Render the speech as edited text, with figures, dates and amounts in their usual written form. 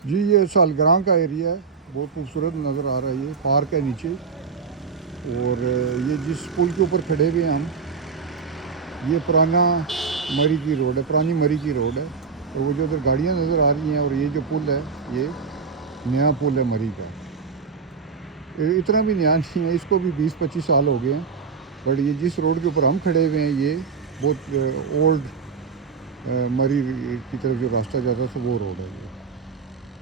जी ये सालग्रां का एरिया है, बहुत खूबसूरत नज़र आ रहा है। ये पार्क है नीचे, और ये जिस पुल के ऊपर खड़े हुए हैं हम, ये पुराना मरी की रोड है, पुरानी मरी की रोड है। और वो जो उधर गाड़ियाँ नज़र आ रही हैं, और ये जो पुल है, ये नया पुल है मरी का। इतना भी नया नहीं है, इसको भी 20-25 साल हो गए हैं। बट ये जिस रोड के ऊपर हम खड़े हुए हैं, ये बहुत ओल्ड मरी की तरफ जो रास्ता जाता था, वो रोड है ये।